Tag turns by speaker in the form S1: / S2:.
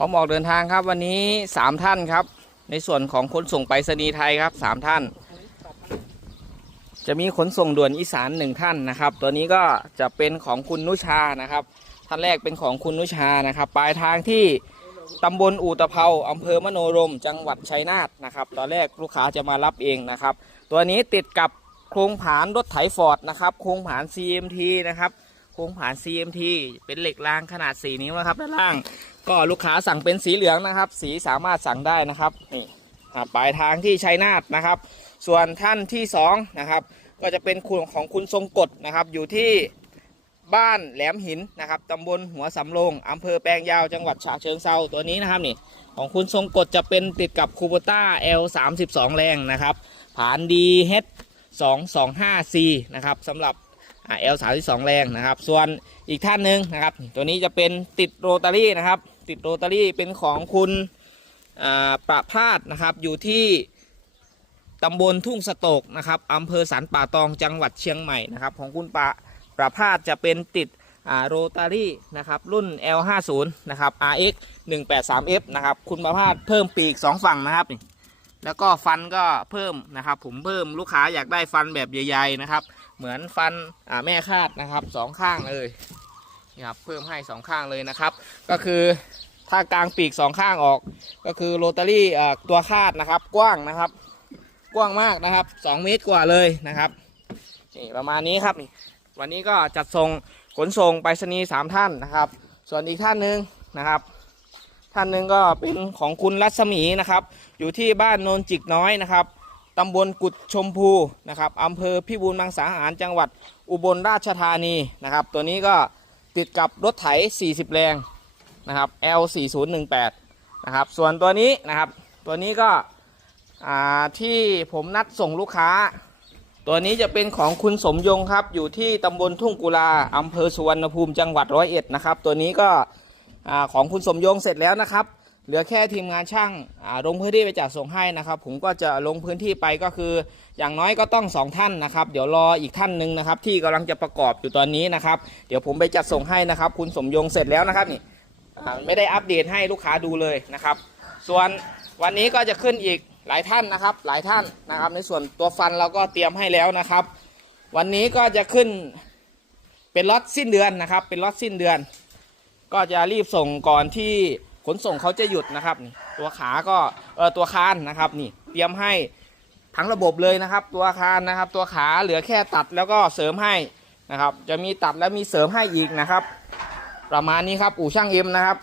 S1: พร้อมออกเดินทางครับวันนี้สามท่านครับ ในส่วนของขนส่งไปรษณีย์ไทยครับสามท่าน จะมีขนส่งด่วนอีสานหนึ่งท่านนะครับ ตัวนี้ก็จะเป็นของคุณนุชานะครับ ท่านแรกเป็นของคุณนุชานะครับปลายทางที่ตำบลอูตะเภาอำเภอมโนรม จังหวัดชัยนาทนะครับ ตอนแรกลูกค้าจะมารับเองนะครับ ตัวนี้ติดกับโครงผานรถไถฟอร์ดนะครับ โครงผาน CMT นะครับ โครงผาน CMT เป็นเหล็กรางขนาด 4 นิ้วนะครับด้านล่าง ก็ลูกค้าสั่งเป็นสีเหลืองนะครับ สีสามารถสั่งได้นะครับนี่ปลายทางที่ชัยนาทนะครับ ส่วนท่านที่สองนะครับก็จะเป็นคุณของคุณทรงกฎนะครับ อยู่ที่บ้านแหลมหินนะครับตำบลหัวสำโรงอำเภอแปลงยาวจังหวัดฉะเชิงเซาตัวนี้นะครับนี่ของคุณทรงกฎจะเป็นติดกับคูโบต้า L 3 2 แรงนะครับผาน DH 2 2 5 C นะครับสำหรับอ่า L 3 2 แรงนะครับ ส่วนอีกท่านหนึ่งนะครับ ตัวนี้จะเป็นติดโรตารี่นะครับ ติดโรตารี่เป็นของคุณประพาสนะครับอยู่ที่ตำบลทุ่งสโตกนะครับอำเภอสันป่าตองจังหวัดเชียงใหม่นะครับของคุณประประพาสจะเป็นติดโรตารี่นะครับรุ่น L50 นะครับ RX 183F นะครับคุณประพาสเพิ่มปีก 2 ฝั่งนะครับนี่แล้วก็ฟันก็เพิ่มนะครับ ผมเพิ่มลูกค้าอยากได้ฟันแบบใหญ่ๆนะครับ เหมือนฟันแม่คาดนะครับสองข้างเลยนี่ครับเพิ่มให้สองข้างเลยนะครับ ก็คือ ถ้ากลางปีกสองข้างออก ก็คือโรตารี่ตัวคาดนะครับ กว้างนะครับ กว้างมากนะครับ2เมตรกว่าเลยนะครับนี่ประมาณนี้ครับนี่วันนี้ก็จัดส่งขนส่งไปรษณีย์สามท่านนะครับ ส่วนอีกท่านหนึ่งนะครับ ท่านหนึ่งก็เป็นของคุณรัศมีนะครับ อยู่ที่บ้านโนนจิกน้อยนะครับตำบลกุดชมพูนะครับอำเภอพิบูลมังสาหารจังหวัดอุบลราชธานีนะครับ ตัวนี้ก็ติดกับรถไถ 40 แรง นะครับ L 4 0 1 8 นะครับ ส่วนตัวนี้นะครับ ตัวนี้ก็ที่ผมนัดส่งลูกค้า ตัวนี้จะเป็นของคุณสมยงครับ อยู่ที่ตำบลทุ่งกุลาอำเภอสุวรรณภูมิจังหวัดร้อยเอ็ดนะครับ ตัวนี้ก็ของคุณสมยงเสร็จแล้วนะครับ เหลือแค่ทีมงานช่างลงพื้นที่ไปจัดส่งให้นะครับ ผมก็จะลงพื้นที่ไปก็คือ อย่างน้อยก็ต้องสองท่านนะครับ เดี๋ยวรออีกท่านหนึ่งนะครับ ที่กำลังจะประกอบอยู่ตอนนี้นะครับ เดี๋ยวผมไปจัดส่งให้นะครับ คุณสมยงเสร็จแล้วนะครับนี่ ไม่ได้อัปเดตให้ลูกค้าดูเลยนะครับ ส่วนวันนี้ก็จะขึ้นอีกหลายท่านนะครับ หลายท่านนะครับ ในส่วนตัวฟันเราก็เตรียมให้แล้วนะครับ วันนี้ก็จะขึ้นเป็นล็อตสิ้นเดือนนะครับ เป็นล็อตสิ้นเดือน ก็จะรีบส่งก่อนที่ขนส่งเขาจะหยุดนะครับนี่ตัวขาก็เออตัวคานนะครับนี่เตรียมให้ทั้งระบบเลยนะครับ ตัวคานนะครับ ตัวขาเหลือแค่ตัดแล้วก็เสริมให้นะครับ จะมีตัดและมีเสริมให้อีกนะครับ ประมาณนี้ครับอู่ช่างเอ็มนะครับ